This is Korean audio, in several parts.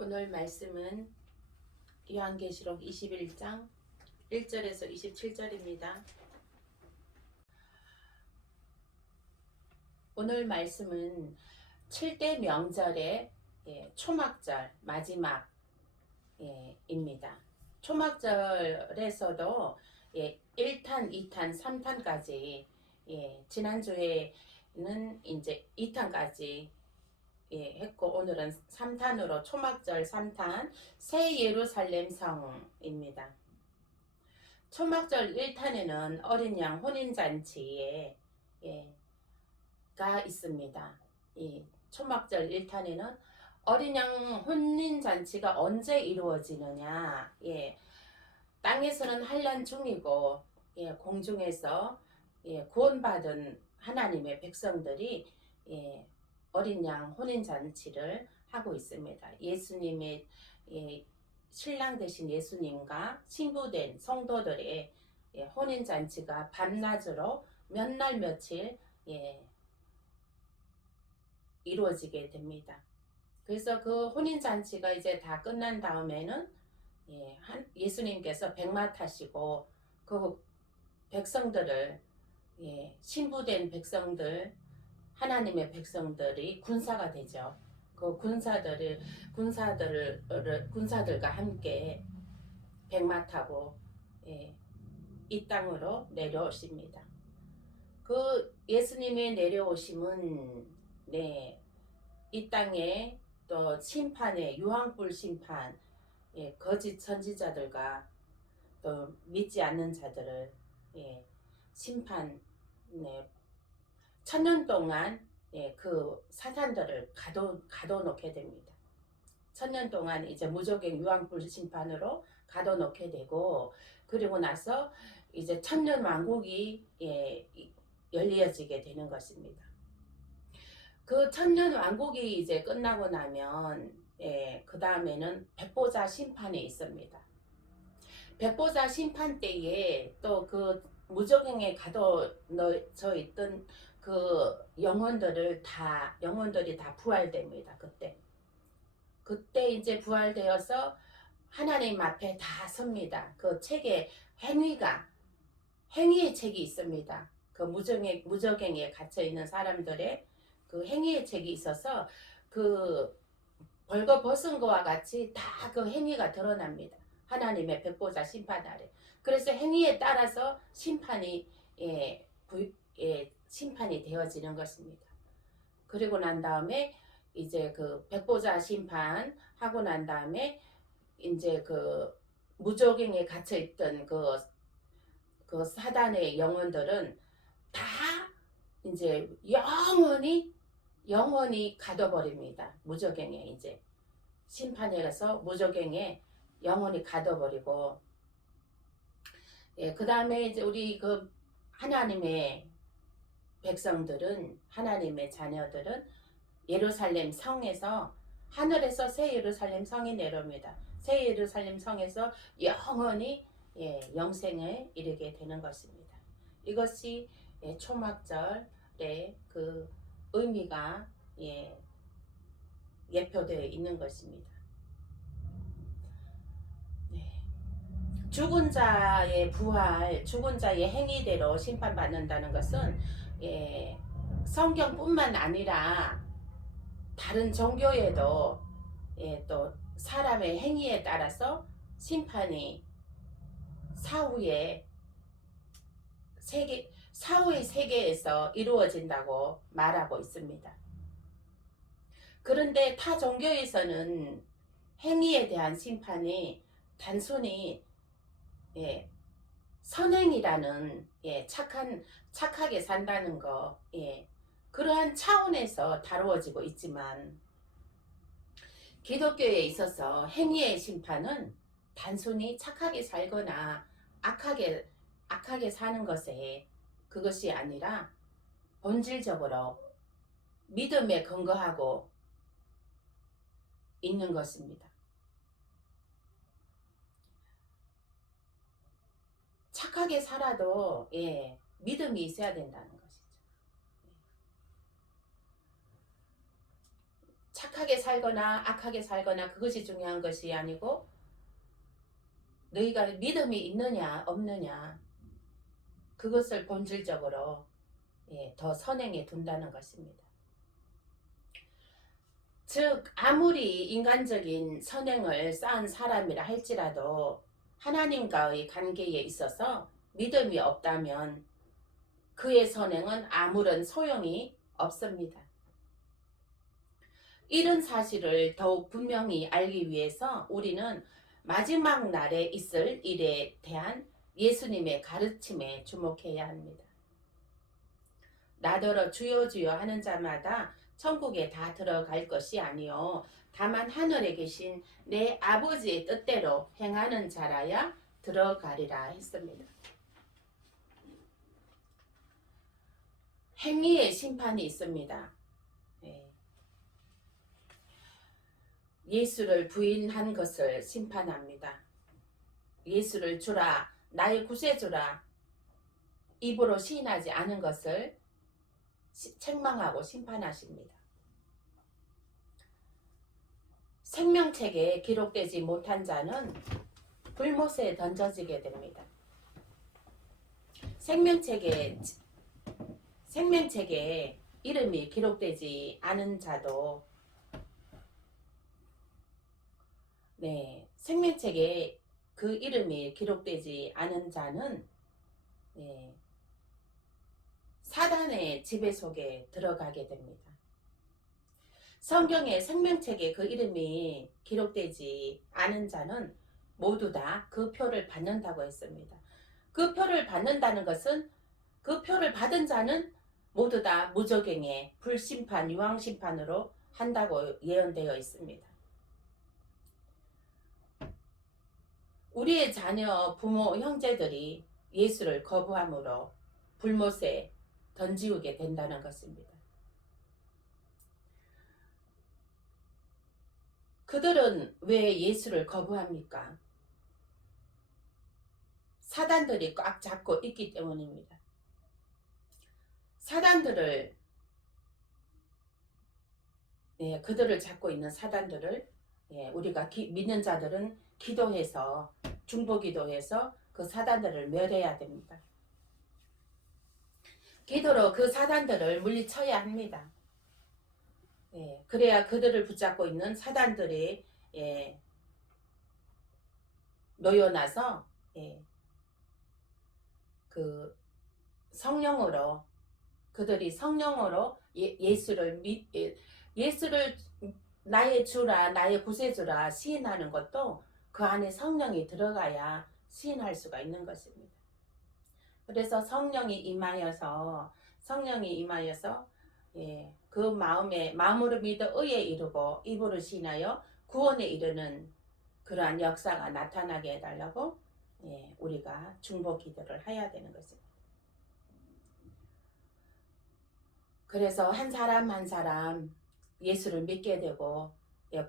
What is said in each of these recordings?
오늘 말씀은 요한계시록 21장 1절에서 27절입니다. 오늘 말씀은 7대 명절의 초막절 마지막입니다. 초막절에서도 1탄, 2탄, 3탄까지 지난주에는 이제 2탄까지 했고 오늘은 3탄으로 초막절 3탄 새 예루살렘 성입니다. 초막절 1탄에는 어린 양 혼인잔치에 가 있습니다. 이 초막절 1탄에는 어린 양 혼인잔치가 언제 이루어지느냐, 땅에서는 환난 중이고 공중에서 구원받은 하나님의 백성들이 어린 양 혼인잔치를 하고 있습니다. 예수님의 신랑 되신 예수님과 신부된 성도들의 혼인잔치가 밤낮으로 몇 날 며칠 이루어지게 됩니다. 그래서 그 혼인잔치가 이제 다 끝난 다음에는 예수님께서 백마 타시고 그 백성들을 신부된 백성들 하나님의 백성들이 군사가 되죠. 그 군사들과 함께 백마 타고 이 땅으로 내려오십니다. 그 예수님의 내려오심은 이 땅에 또 심판에 유황불 심판, 거짓 선지자들과 또 믿지 않는 자들을 심판, 1000년 동안 그 사탄들을 가둬놓게 됩니다. 1000년 동안 이제 무조건 유황불 심판으로 가둬놓게 되고, 그리고 나서 이제 천년 왕국이 열려지게 되는 것입니다. 그 천년 왕국이 이제 끝나고 나면 그 다음에는 백보자 심판이 있습니다. 백보자 심판 때에 또 그 무저갱에 가둬져 있던 그 영혼들이 다 부활됩니다. 그때 이제 부활되어서 하나님 앞에 다 섭니다. 그 책에 행위의 책이 있습니다. 그 무저갱에 갇혀 있는 사람들의 그 행위의 책이 있어서 그 벌거벗은 것과 같이 다 그 행위가 드러납니다. 하나님의 백보자 심판 아래. 그래서 행위에 따라서 심판이 되어지는 것입니다. 그리고 난 다음에 이제 그 백보자 심판 하고 난 다음에 이제 그 무저갱에 갇혀 있던 그 사단의 영혼들은 다 이제 영원히 가둬버립니다. 무저갱에 이제 심판해서 무저갱에 영원히 가둬버리고, 그 다음에 이제 우리 그 하나님의 백성들은, 하나님의 자녀들은 예루살렘 성에서, 하늘에서 새 예루살렘 성이 내려옵니다. 새 예루살렘 성에서 영원히 영생에 이르게 되는 것입니다. 이것이 초막절의 그 의미가 예표되어 있는 것입니다. 죽은 자의 부활, 죽은 자의 행위대로 심판받는다는 것은 성경뿐만 아니라 다른 종교에도 또 사람의 행위에 따라서 심판이 사후의 세계에서 이루어진다고 말하고 있습니다. 그런데 타 종교에서는 행위에 대한 심판이 단순히 선행이라는 착하게 산다는 거, 그러한 차원에서 다루어지고 있지만, 기독교에 있어서 행위의 심판은 단순히 착하게 살거나 악하게 사는 그것이 아니라 본질적으로 믿음에 근거하고 있는 것입니다. 착하게 살아도 믿음이 있어야 된다는 것이죠. 착하게 살거나 악하게 살거나 그것이 중요한 것이 아니고 너희가 믿음이 있느냐 없느냐 그것을 본질적으로 더 선행해 둔다는 것입니다. 즉 아무리 인간적인 선행을 쌓은 사람이라 할지라도 하나님과의 관계에 있어서 믿음이 없다면 그의 선행은 아무런 소용이 없습니다. 이런 사실을 더욱 분명히 알기 위해서 우리는 마지막 날에 있을 일에 대한 예수님의 가르침에 주목해야 합니다. 나더러 주여 주여 하는 자마다 천국에 다 들어갈 것이 아니요 다만 하늘에 계신 내 아버지의 뜻대로 행하는 자라야 들어가리라 했습니다. 행위의 심판이 있습니다. 예수를 부인한 것을 심판합니다. 예수를 주라 나의 구세주라 입으로 시인하지 않은 것을 책망하고 심판하십니다. 생명책에 기록되지 못한 자는 불못에 던져지게 됩니다. 생명책에 이름이 기록되지 않은 자도 생명책에 그 이름이 기록되지 않은 자는 사단의 지배 속에 들어가게 됩니다. 성경의 생명책에 그 이름이 기록되지 않은 자는 모두 다 그 표를 받는다고 했습니다. 그 표를 받는다는 것은 그 표를 받은 자는 모두 다 무저갱에 불심판, 유황심판으로 한다고 예언되어 있습니다. 우리의 자녀, 부모, 형제들이 예수를 거부함으로 불못에 던지우게 된다는 것입니다. 그들은 왜 예수를 거부합니까? 사단들이 꽉 잡고 있기 때문입니다. 사단들을 그들을 잡고 있는 사단들을 우리가 믿는 자들은 기도해서 중보기도해서 그 사단들을 멸해야 됩니다. 기도로 그 사단들을 물리쳐야 합니다. 그래야 그들을 붙잡고 있는 사단들이 놓여나서 그 성령으로 그들이 성령으로 예수를 나의 주라 나의 구세주라 시인하는 것도 그 안에 성령이 들어가야 시인할 수가 있는 것입니다. 그래서 성령이 임하여서 그 마음으로 믿어 의에 이르고 입으로 시인하여 구원에 이르는 그러한 역사가 나타나게 해달라고 우리가 중보 기도를 해야 되는 것입니다. 그래서 한 사람 한 사람 예수를 믿게 되고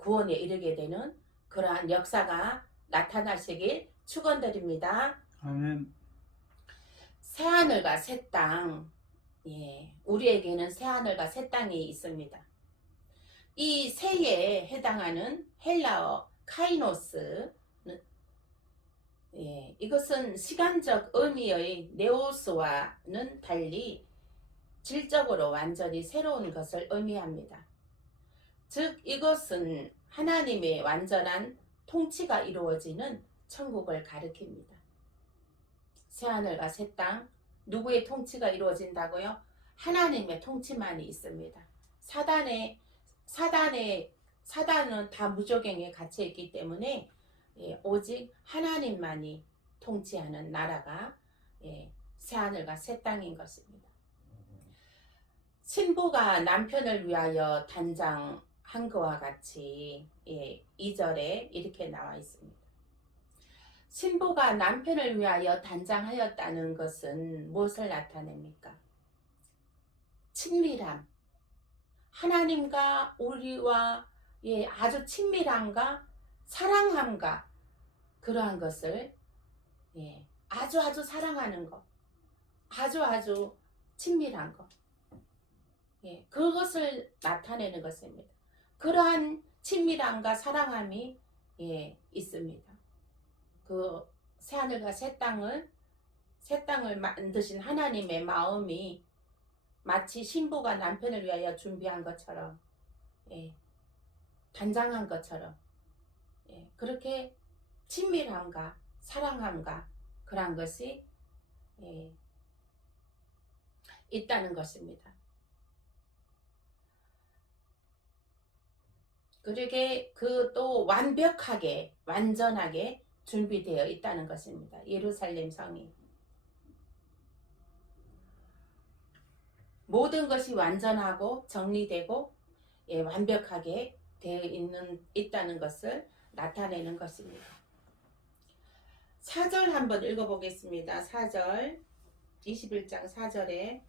구원에 이르게 되는 그러한 역사가 나타나시길 축원드립니다. 아멘. 새하늘과 새 땅, 우리에게는 새하늘과 새 땅이 있습니다. 이 새에 해당하는 헬라어 카이노스, 이것은 시간적 의미의 네오스와는 달리 질적으로 완전히 새로운 것을 의미합니다. 즉 이것은 하나님의 완전한 통치가 이루어지는 천국을 가리킵니다. 새하늘과 새 땅, 누구의 통치가 이루어진다고요? 하나님의 통치만이 있습니다. 사단은 다 무저갱에 갇혀 있기 때문에 오직 하나님만이 통치하는 나라가 새하늘과 새 땅인 것입니다. 신부가 남편을 위하여 단장한 것과 같이 2절에 이렇게 나와 있습니다. 신부가 남편을 위하여 단장하였다는 것은 무엇을 나타냅니까? 친밀함, 하나님과 우리와 아주 친밀함과 사랑함과 그러한 것을 아주 사랑하는 것, 아주 친밀한 것, 그것을 나타내는 것입니다. 그러한 친밀함과 사랑함이 있습니다. 그 새하늘과 새 땅을 만드신 하나님의 마음이 마치 신부가 남편을 위하여 준비한 것처럼, 단장한 것처럼, 그렇게 친밀함과 사랑함과 그런 것이 있다는 것입니다. 그러게 그 또 완벽하게 완전하게 준비되어 있다는 것입니다. 예루살렘 성이 모든 것이 완전하고 정리되고 완벽하게 되어 있다는 것을 나타내는 것입니다. 4절 한번 읽어보겠습니다. 4절 21장 4절에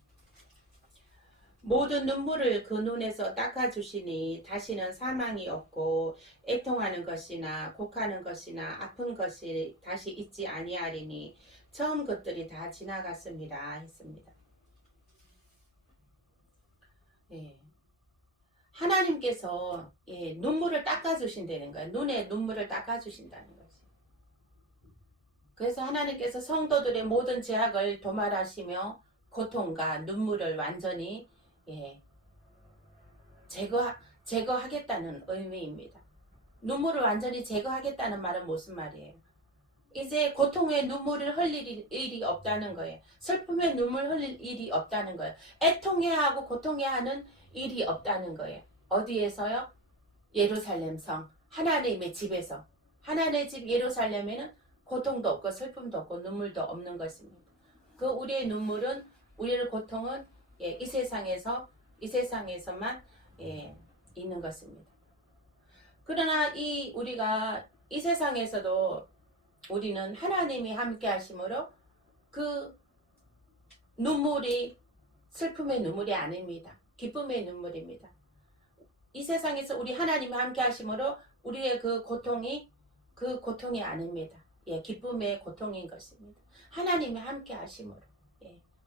모든 눈물을 그 눈에서 닦아주시니 다시는 사망이 없고 애통하는 것이나 곡하는 것이나 아픈 것이 다시 있지 아니하리니 처음 것들이 다 지나갔습니다 했습니다. 하나님께서 눈물을 닦아주신다는 거예요. 눈에 눈물을 닦아주신다는 거지. 그래서 하나님께서 성도들의 모든 죄악을 도말하시며 고통과 눈물을 완전히 제거하겠다는 의미입니다. 눈물을 완전히 제거하겠다는 말은 무슨 말이에요? 이제 고통의 눈물을 흘릴 일이 없다는 거예요. 슬픔의 눈물 흘릴 일이 없다는 거예요. 애통해야 하고 고통해야 하는 일이 없다는 거예요. 어디에서요? 예루살렘 성, 하나님의 집에서. 하나님의 집 예루살렘에는 고통도 없고 슬픔도 없고 눈물도 없는 것입니다. 그 우리의 눈물은, 우리의 고통은 이 세상에서만 있는 것입니다. 그러나 우리가 이 세상에서도 우리는 하나님이 함께 하심으로 그 눈물이 슬픔의 눈물이 아닙니다. 기쁨의 눈물입니다. 이 세상에서 우리 하나님이 함께 하심으로 우리의 그 고통이 아닙니다. 기쁨의 고통인 것입니다. 하나님이 함께 하심으로,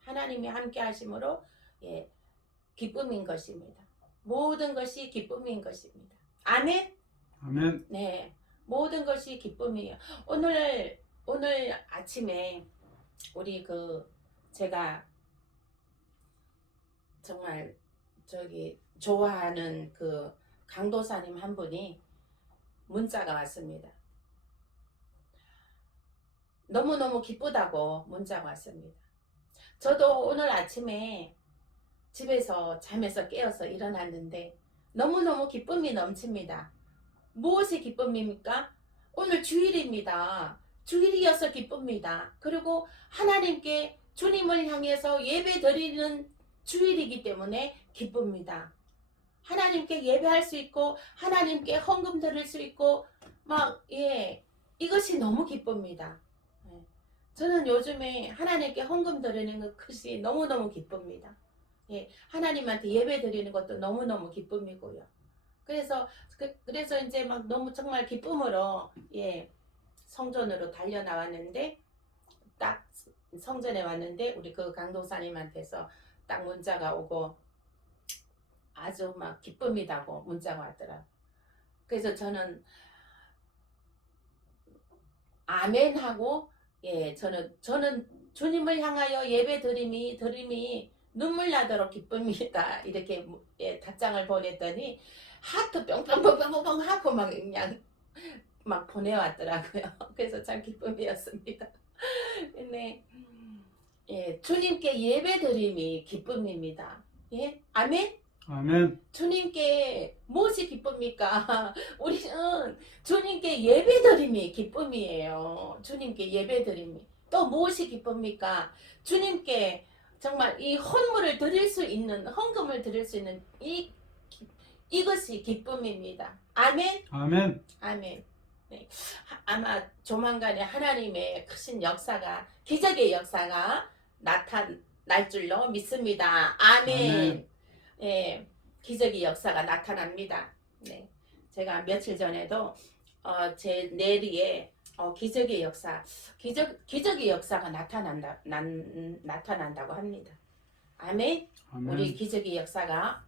하나님이 함께 하심으로 기쁨인 것입니다. 모든 것이 기쁨인 것입니다. 아멘. 아멘. 네, 모든 것이 기쁨이에요. 오늘 아침에 우리 제가 정말 좋아하는 강도사님 한 분이 문자가 왔습니다. 너무너무 기쁘다고 문자가 왔습니다. 저도 오늘 아침에 집에서 잠에서 깨어서 일어났는데 너무너무 기쁨이 넘칩니다. 무엇이 기쁨입니까? 오늘 주일입니다. 주일이어서 기쁩니다. 그리고 하나님께 주님을 향해서 예배 드리는 주일이기 때문에 기쁩니다. 하나님께 예배할 수 있고 하나님께 헌금 드릴 수 있고 이것이 너무 기쁩니다. 저는 요즘에 하나님께 헌금 드리는 것이 너무너무 기쁩니다. 하나님한테 예배 드리는 것도 너무너무 기쁨이고요. 그래서 이제 너무 정말 기쁨으로 성전으로 달려 나왔는데, 딱 성전에 왔는데 우리 강도사님한테서 딱 문자가 오고 아주 기쁨이다고 문자가 왔더라고요. 그래서 저는 아멘하고 저는 주님을 향하여 예배 드림이 눈물 나도록 기쁩니다. 이렇게 답장을 보냈더니 하트 뿅뿅뿅뿅뿅 하고 그냥 보내왔더라고요. 그래서 참 기쁨이었습니다. 네, 주님께 예배 드림이 기쁨입니다. 아멘. 아멘. 주님께 무엇이 기쁩니까? 우리는 주님께 예배드림이 기쁨이에요. 주님께 예배드림이. 또 무엇이 기쁩니까? 주님께 정말 이 헌금을 드릴 수 있는 이것이 기쁨입니다. 아멘. 아멘. 아멘. 네. 아마 조만간에 하나님의 크신 역사가, 기적의 역사가 나타날 줄로 믿습니다. 아멘. 네, 기적의 역사가 나타납니다. 네, 제가 며칠 전에도 제 내리에 기적의 역사가 나타난다고 합니다. 아멘. 아멘. 우리 기적의 역사가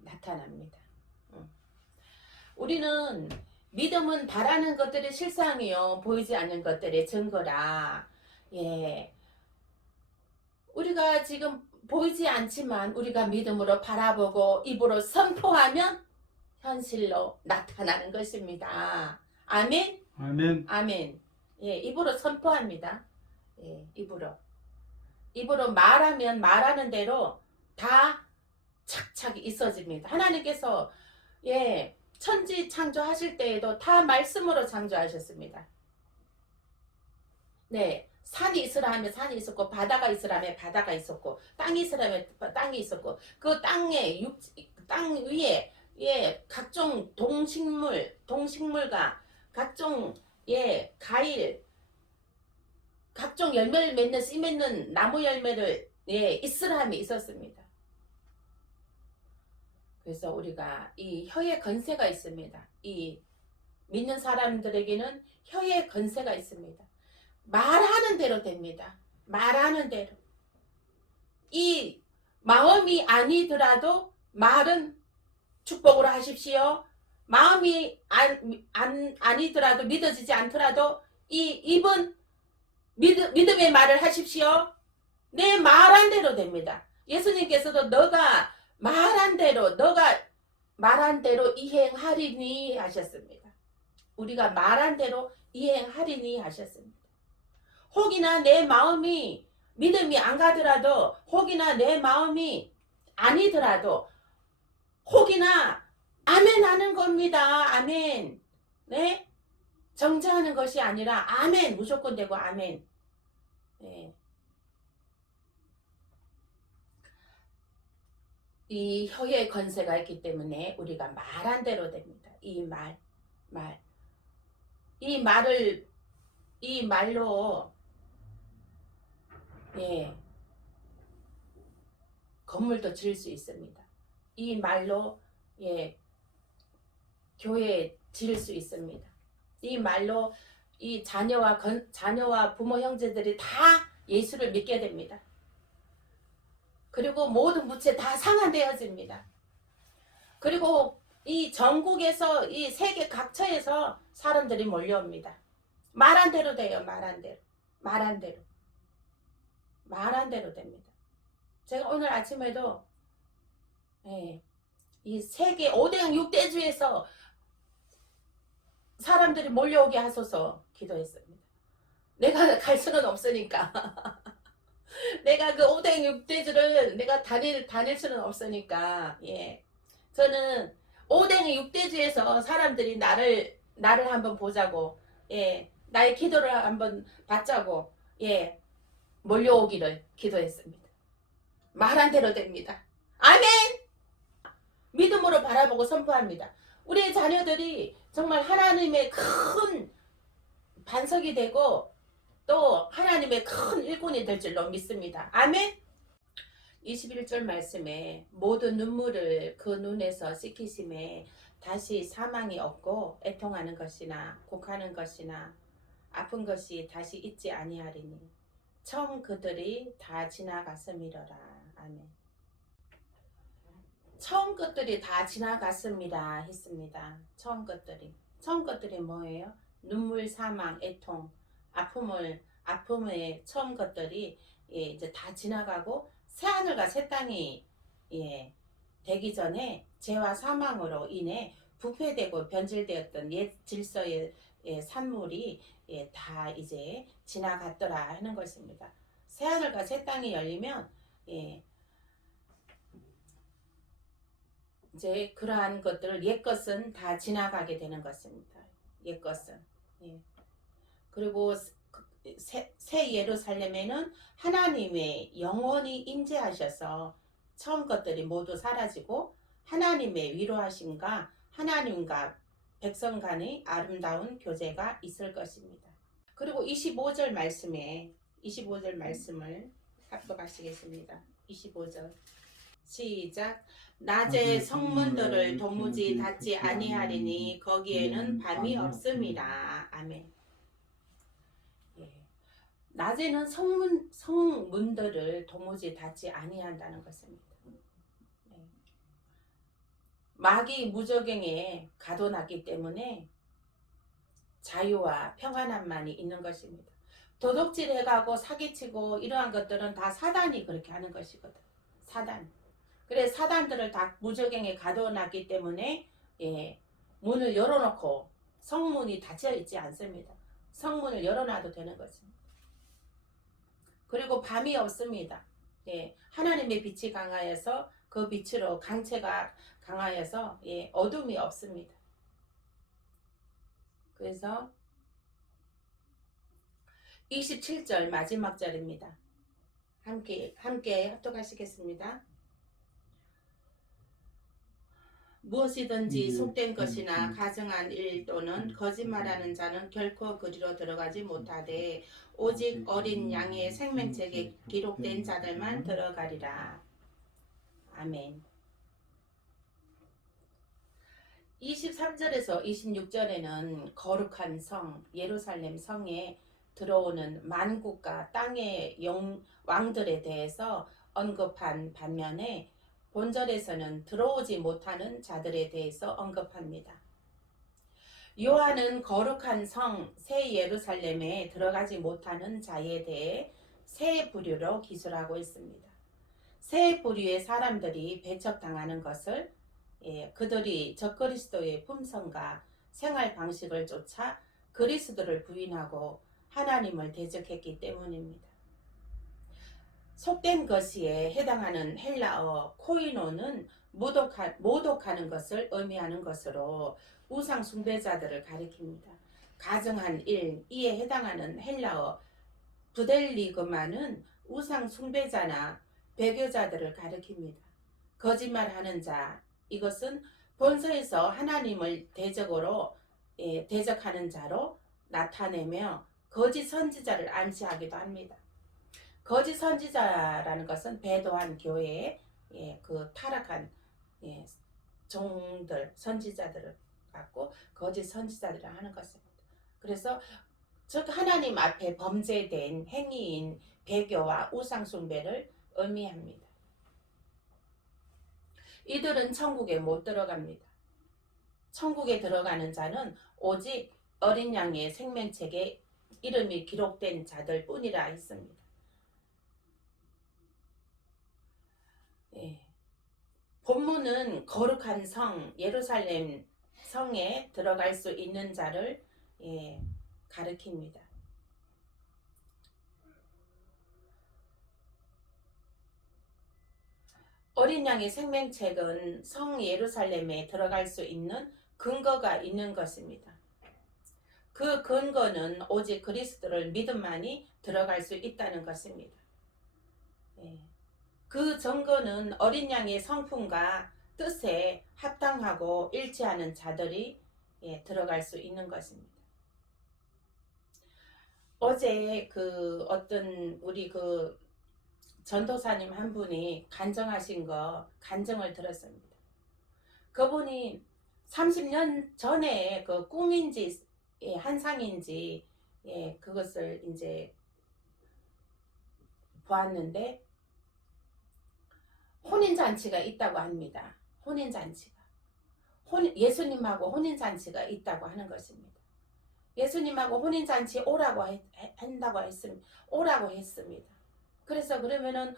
나타납니다. 우리는 믿음은 바라는 것들의 실상이요. 보이지 않는 것들의 증거라. 예. 우리가 지금 보이지 않지만 우리가 믿음으로 바라보고 입으로 선포하면 현실로 나타나는 것입니다. 아멘? 아멘. 아멘. 예, 입으로 선포합니다. 예, 입으로 말하면 말하는 대로 다 착착 있어집니다. 하나님께서 예, 천지 창조하실 때에도 다 말씀으로 창조하셨습니다. 네, 산이 있으라 하면 산이 있었고 바다가 있으라 하면 바다가 있었고 땅이 있으라 하면 땅이 있었고 그 땅 위에 예, 각종 동식물과 각종 예, 과일 각종 열매를 맺는 씨 맺는 나무 열매를 예, 있으라 하면 있었습니다. 그래서 우리가 이 혀의 건세가 있습니다. 이 믿는 사람들에게는 혀의 건세가 있습니다. 말하는 대로 됩니다. 말하는 대로. 이 마음이 아니더라도 말은 축복으로 하십시오. 마음이 아니더라도 믿어지지 않더라도 이 입은 믿음의 말을 하십시오. 내 말한 대로 됩니다. 예수님께서도 너가 말한 대로 이행하리니 하셨습니다. 우리가 말한 대로 이행하리니 하셨습니다. 혹이나 내 마음이 믿음이 안 가더라도 혹이나 내 마음이 아니더라도 혹이나 아멘 하는 겁니다. 아멘. 네? 정죄하는 것이 아니라 아멘 무조건 되고 아멘. 네. 이 혀의 건세가 있기 때문에 우리가 말한 대로 됩니다. 이 말로 예, 건물도 지을 수 있습니다. 이 말로 예, 교회 지을 수 있습니다. 이 말로 이 자녀와 부모 형제들이 다 예수를 믿게 됩니다. 그리고 모든 부채 다 상환되어집니다. 그리고 이 전국에서 이 세계 각처에서 사람들이 몰려옵니다. 말한 대로 돼요. 말한 대로 됩니다. 제가 오늘 아침에도 예, 이 세계 5대 6대주에서 사람들이 몰려오게 하소서 기도했습니다. 내가 갈 수는 없으니까 내가 그 5대 6대주를 내가 다닐 수는 없으니까 예, 저는 5대 6대주에서 사람들이 나를 한번 보자고 예, 나의 기도를 한번 받자고 예, 몰려오기를 기도했습니다. 말한 대로 됩니다. 아멘! 믿음으로 바라보고 선포합니다. 우리의 자녀들이 정말 하나님의 큰 반석이 되고 또 하나님의 큰 일꾼이 될 줄로 믿습니다. 아멘! 21절 말씀에 모든 눈물을 그 눈에서 씻기심에 다시 사망이 없고 애통하는 것이나 곡하는 것이나 아픈 것이 다시 있지 아니하리니 처음 그들이 다 지나갔음이러라. 아멘. 처음 것들이 다 지나갔습니다 했습니다. 처음 것들이 뭐예요? 눈물, 사망, 애통, 아픔의 처음 것들이 예, 이제 다 지나가고 새 하늘과 새 땅이 예, 되기 전에 죄와 사망으로 인해 부패되고 변질되었던 옛 질서의 예, 산물이 예, 다 이제 지나갔더라 하는 것입니다. 새 하늘과 새 땅이 열리면 예, 이제 그러한 것들을 옛 것은 다 지나가게 되는 것입니다. 옛 것은 예. 그리고 새 예루살렘에는 하나님의 영원히 임재하셔서 처음 것들이 모두 사라지고 하나님의 위로하심과 하나님과 백성 간의 아름다운 교제가 있을 것입니다. 그리고 25절 말씀을 합독하시겠습니다. 25절 시작. 낮에 성문들을 도무지 닫지 아니하리니 거기에는 밤이 없음이라. 아멘. 예. 낮에는 성문들을 도무지 닫지 아니한다는 것입니다. 네. 마귀 무저갱에 가둬놨기 때문에 자유와 평안함만이 있는 것입니다. 도둑질 해가고 사기치고 이러한 것들은 다 사단이 그렇게 하는 것이거든. 사단. 그래 사단들을 다 무저갱에 가둬놨기 때문에 예, 문을 열어놓고 성문이 닫혀 있지 않습니다. 성문을 열어놔도 되는 것입니다. 그리고 밤이 없습니다. 예, 하나님의 빛이 강하여서 그 빛으로 강체가 강하여서 예, 어둠이 없습니다. 그래서 27절 마지막 절입니다. 함께 합독하시겠습니다. 무엇이든지 속된 것이나 가증한 일 또는 거짓말하는 자는 결코 그리로 들어가지 못하되 오직 어린 양의 생명책에 기록된 자들만 들어가리라. 아멘. 23절에서 26절에는 거룩한 성 예루살렘 성에 들어오는 만국과 땅의 왕들에 대해서 언급한 반면에 본절에서는 들어오지 못하는 자들에 대해서 언급합니다. 요한은 거룩한 성 새 예루살렘에 들어가지 못하는 자에 대해 세 부류로 기술하고 있습니다. 세 부류의 사람들이 배척당하는 것을 그들이 적그리스도의 품성과 생활 방식을 쫓아 그리스도를 부인하고 하나님을 대적했기 때문입니다. 속된 것이에 해당하는 헬라어 코이노는 모독하는 것을 의미하는 것으로 우상 숭배자들을 가리킵니다. 가증한 일, 이에 해당하는 헬라어 부델리그마는 우상 숭배자나 배교자들을 가리킵니다. 거짓말하는 자, 이것은 본서에서 하나님을 대적하는 자로 나타내며 거짓 선지자를 암시하기도 합니다. 거짓 선지자라는 것은 배도한 교회의 그 타락한 종들, 선지자들을 갖고 거짓 선지자들을 하는 것입니다. 그래서 즉 하나님 앞에 범죄된 행위인 배교와 우상숭배를 의미합니다. 이들은 천국에 못 들어갑니다. 천국에 들어가는 자는 오직 어린 양의 생명책에 이름이 기록된 자들 뿐이라 했습니다. 본문은 거룩한 성 예루살렘 성에 들어갈 수 있는 자를 가리킵니다. 어린 양의 생명책은 성 예루살렘에 들어갈 수 있는 근거가 있는 것입니다. 그 근거는 오직 그리스도를 믿음만이 들어갈 수 있다는 것입니다. 그 증거는 어린 양의 성품과 뜻에 합당하고 일치하는 자들이 들어갈 수 있는 것입니다. 어제 어떤 우리 전도사님 한 분이 간증을 들었습니다. 그분이 30년 전에 그 꿈인지 환상인지 그것을 이제 보았는데 혼인잔치가 있다고 합니다. 혼인잔치가. 예수님하고 혼인잔치가 있다고 하는 것입니다. 예수님하고 혼인잔치 오라고 했습니다. 그래서 그러면은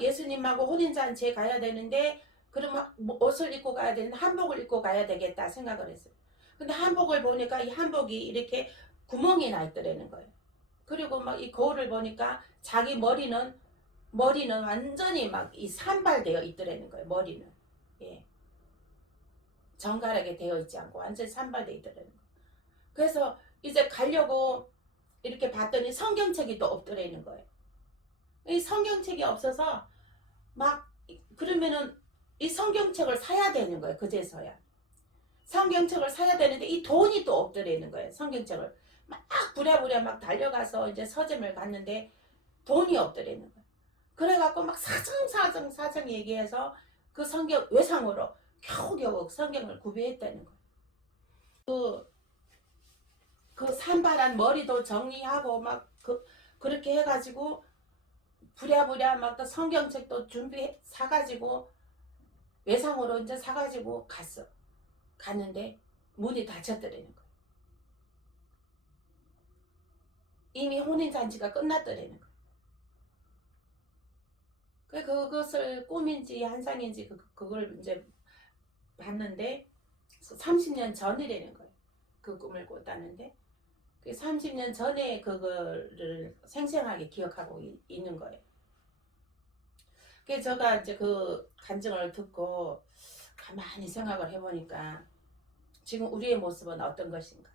예수님하고 혼인잔치에 가야 되는데 그러면 옷을 입고 가야 되는데 한복을 입고 가야 되겠다 생각을 했어요. 근데 한복을 보니까 이 한복이 이렇게 구멍이 나 있더라는 거예요. 그리고 막 이 거울을 보니까 자기 머리는 완전히 막 이 산발되어 있더라는 거예요. 머리는 정갈하게 되어 있지 않고 완전히 산발되어 있더라는 거예요. 그래서 이제 가려고 이렇게 봤더니 성경책이 또 없더라는 거예요. 이 성경책이 없어서 막 그러면은 이 성경책을 사야 되는 거예요. 그제서야 성경책을 사야 되는데 이 돈이 또 없더라는 거예요. 성경책을 막 부랴부랴 막 달려가서 이제 서점을 갔는데 돈이 없더라는 거예요. 그래갖고 막 사정 얘기해서 그 성경 외상으로 겨우겨우 성경을 구비했다는 거예요. 그 산발한 머리도 정리하고 막 그렇게 해가지고 부랴부랴 막 또 성경책도 사가지고 외상으로 이제 사가지고 갔어. 갔는데 문이 닫혔더라는 거예요. 이미 혼인잔치가 끝났더라는 거예요. 그것을 꿈인지 환상인지 그걸 이제 봤는데 30년 전이라는 거예요. 그 꿈을 꿨다는데 30년 전에 그거를 생생하게 기억하고 있는 거예요. 그래서 제가 이제 그 간증을 듣고 가만히 생각을 해보니까 지금 우리의 모습은 어떤 것인가?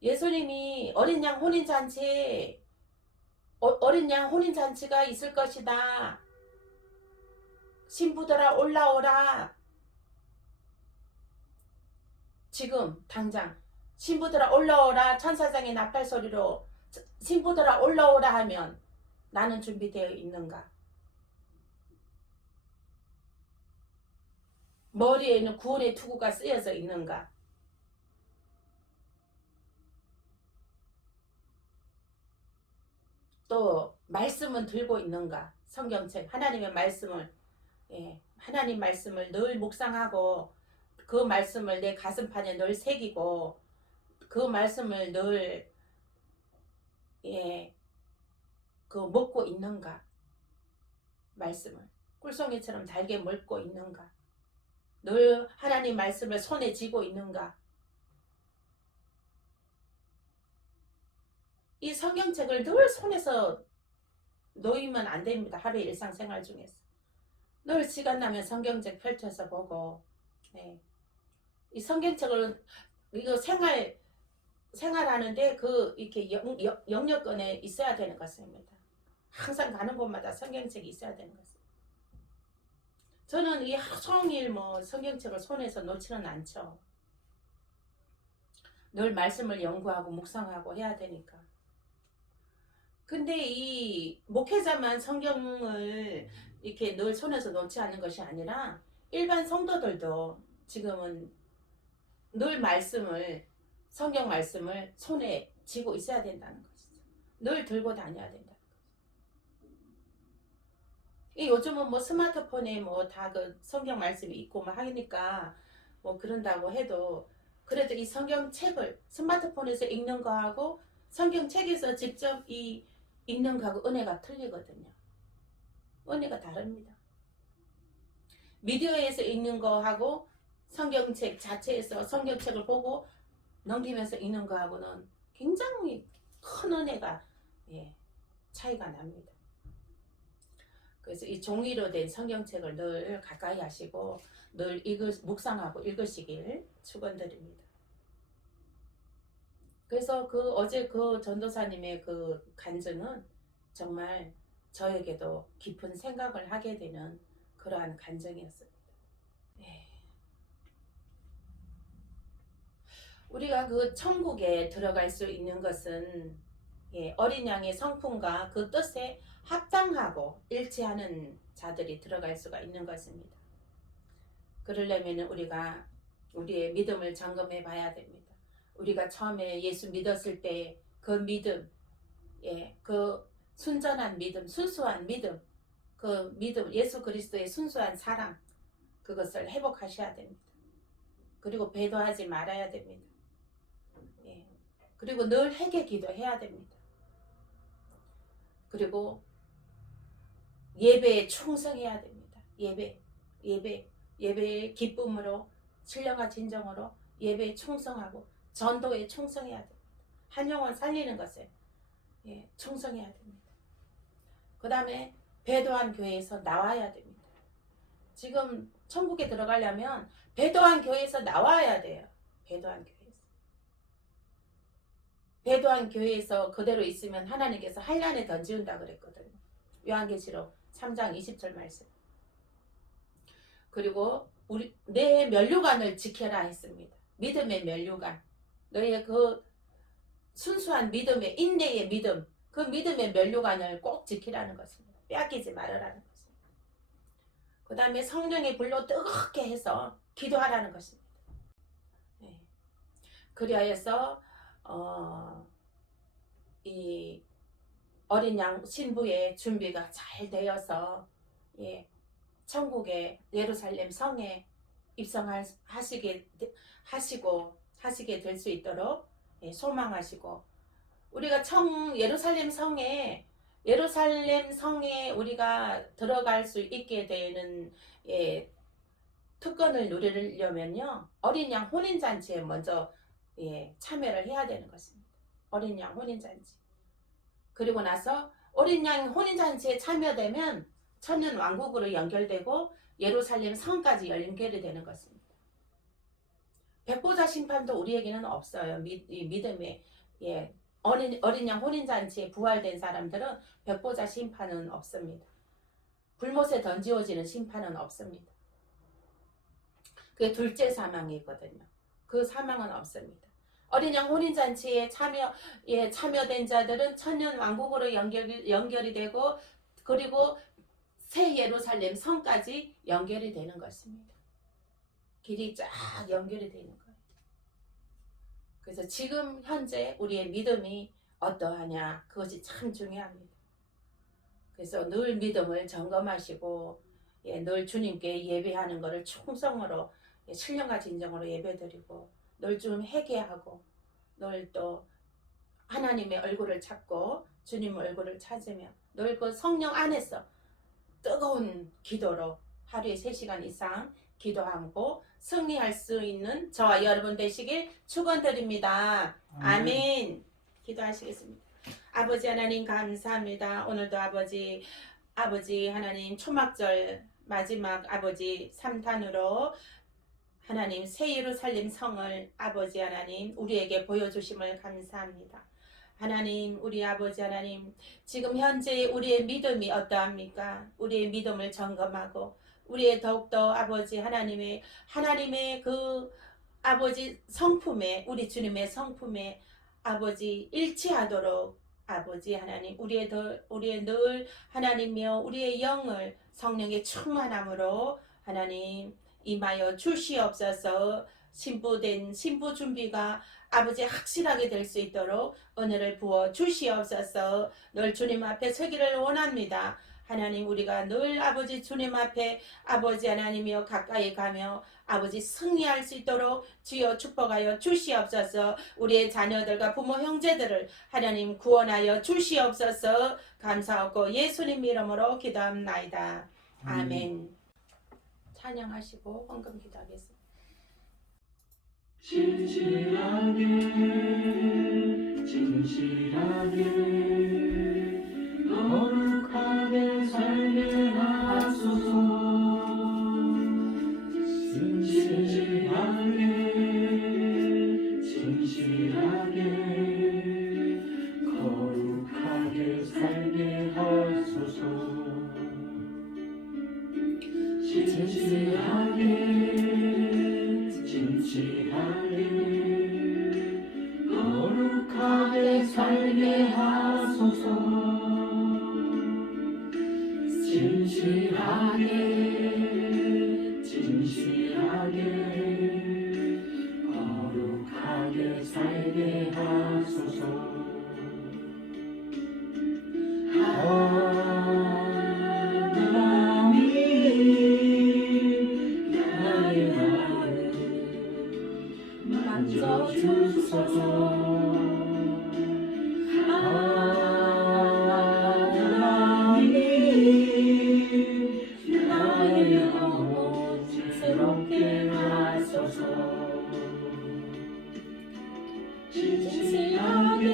예수님이 어린 양 혼인잔치가 있을 것이다. 신부들아 올라오라. 지금 당장 신부들아 올라오라. 천사장의 나팔 소리로 신부들아 올라오라 하면 나는 준비되어 있는가? 머리에는 구원의 투구가 쓰여져 있는가? 또 말씀은 들고 있는가? 성경책 하나님의 말씀을 하나님 말씀을 늘 묵상하고 그 말씀을 내 가슴판에 늘 새기고 그 말씀을 늘 그 먹고 있는가? 말씀을 꿀송이처럼 달게 먹고 있는가? 늘 하나님 말씀을 손에 쥐고 있는가? 이 성경책을 늘 손에서 놓이면 안 됩니다. 하루의 일상생활 중에서 늘 시간 나면 성경책 펼쳐서 보고 이 성경책을 이거 생활하는데 이렇게 영역권에 있어야 되는 것입니다. 항상 가는 곳마다 성경책이 있어야 되는 것입니다. 저는 이 하루 종일 성경책을 손에서 놓지는 않죠. 늘 말씀을 연구하고 묵상하고 해야 되니까. 근데 이 목회자만 성경을 이렇게 늘 손에서 놓지 않는 것이 아니라 일반 성도들도 지금은 늘 성경 말씀을 손에 쥐고 있어야 된다는 것이죠. 늘 들고 다녀야 된다는 것이죠. 요즘은 스마트폰에 다 그 성경 말씀이 있고 하니까 그런다고 해도 그래도 이 성경책을 스마트폰에서 읽는 거하고 성경책에서 직접 읽는 거하고 은혜가 틀리거든요. 은혜가 다릅니다. 미디어에서 읽는 거하고 성경책 자체에서 성경책을 보고 넘기면서 읽는 거하고는 굉장히 큰 은혜가 차이가 납니다. 그래서 이 종이로 된 성경책을 늘 가까이 하시고 늘 묵상하고 읽으시길 축원드립니다. 그래서 어제 그 전도사님의 그 간증은 정말 저에게도 깊은 생각을 하게 되는 그러한 간증이었습니다. 우리가 그 천국에 들어갈 수 있는 것은 어린 양의 성품과 그 뜻에 합당하고 일치하는 자들이 들어갈 수가 있는 것입니다. 그러려면 우리가 우리의 믿음을 점검해 봐야 됩니다. 우리가 처음에 예수 믿었을 때 그 믿음, 그 순전한 믿음, 순수한 믿음, 그 믿음, 예수 그리스도의 순수한 사랑, 그것을 회복하셔야 됩니다. 그리고 배도하지 말아야 됩니다. 그리고 늘 회개 기도해야 됩니다. 그리고 예배에 충성해야 됩니다. 예배의 기쁨으로 신령과 진정으로 예배에 충성하고 전도에 충성해야 됩니다. 한 영혼 살리는 것에 충성해야 됩니다. 그 다음에 배도한 교회에서 나와야 됩니다. 지금 천국에 들어가려면 배도한 교회에서 나와야 돼요. 배도한 교회에서 그대로 있으면 하나님께서 한란에 던지운다 그랬거든요. 요한계시록 3장 20절 말씀. 그리고 내 면류관을 지켜라 했습니다. 믿음의 면류관. 너의 그 순수한 믿음의 인내의 믿음, 그 믿음의 면류관을 꼭 지키라는 것입니다. 빼앗기지 말아라는 것입니다. 그 다음에 성령의 불로 뜨겁게 해서 기도하라는 것입니다. 그리하여서 이 어린 양 신부의 준비가 잘 되어서 천국의 예루살렘 성에 입성하시게 될 수 있도록 소망하시고, 우리가 예루살렘 성에 우리가 들어갈 수 있게 되는 특권을 누리려면요, 어린 양 혼인잔치에 먼저 참여를 해야 되는 것입니다. 어린 양 혼인잔치. 그리고 나서 어린 양 혼인잔치에 참여되면 천년 왕국으로 연결되고 예루살렘 성까지 연결이 되는 것입니다. 백보자 심판도 우리에게는 없어요. 믿음의 어린 양 혼인잔치에 부활된 사람들은 백보자 심판은 없습니다. 불못에 던지어지는 심판은 없습니다. 그게 둘째 사망이거든요. 그 사망은 없습니다. 어린 양 혼인잔치에 참여된 자들은 천년 왕국으로 연결이 되고, 그리고 새 예루살렘 성까지 연결이 되는 것입니다. 길이 쫙 연결이 되는 거예요. 그래서 지금 현재 우리의 믿음이 어떠하냐, 그것이 참 중요합니다. 그래서 늘 믿음을 점검하시고 늘 주님께 예배하는 것을 충성으로 신령과 진정으로 예배드리고, 늘 좀 회개하고, 늘 또 하나님의 얼굴을 찾고 주님 얼굴을 찾으며, 늘 그 성령 안에서 뜨거운 기도로 하루에 3시간 이상 기도하고 승리할 수 있는 저와 여러분 되시길 축원드립니다. 아멘. 기도하시겠습니다. 아버지 하나님 감사합니다. 오늘도 아버지 하나님 초막절 마지막 아버지 3탄으로 하나님 새 예루살렘 성을 아버지 하나님 우리에게 보여주심을 감사합니다. 하나님, 우리 아버지 하나님, 지금 현재 우리의 믿음이 어떠합니까? 우리의 믿음을 점검하고 우리의 더욱더 아버지 하나님의 그 아버지 성품에, 우리 주님의 성품에 아버지 일치하도록 아버지 하나님 우리의 늘 하나님이여 우리의 영을 성령의 충만함으로 하나님 임하여 주시옵소서. 신부 준비가 아버지 확실하게 될 수 있도록 은혜를 부어 주시옵소서. 늘 주님 앞에 서기를 원합니다. 하나님, 우리가 늘 아버지 주님 앞에 아버지 하나님이여 가까이 가며 아버지 승리할 수 있도록 주여 축복하여 주시옵소서. 우리의 자녀들과 부모 형제들을 하나님 구원하여 주시옵소서. 감사하고 예수님 이름으로 기도합나이다. 아멘. 찬양하시고 헌금 기도하겠습니다. 진실하게 거룩하게 살게 하소서. 진실하게 거룩하게 살게 하소서. 진실하게 거룩하게 살게 하소서. 진실하게 거룩하게 살게 하소서. 하나님 나의 마음 만져주소서. 하나님 나의 영혼 새롭게 하소서. 진실하게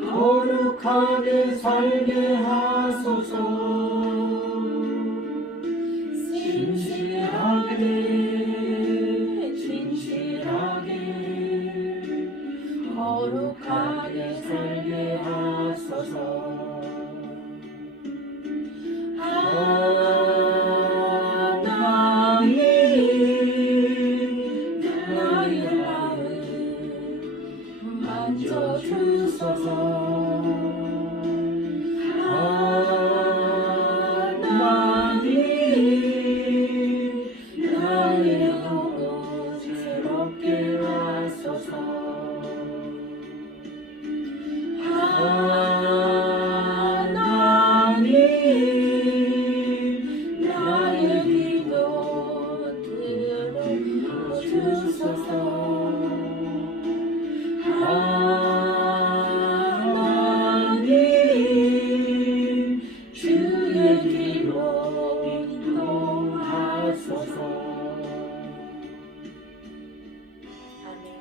거룩하게 살게 하소서.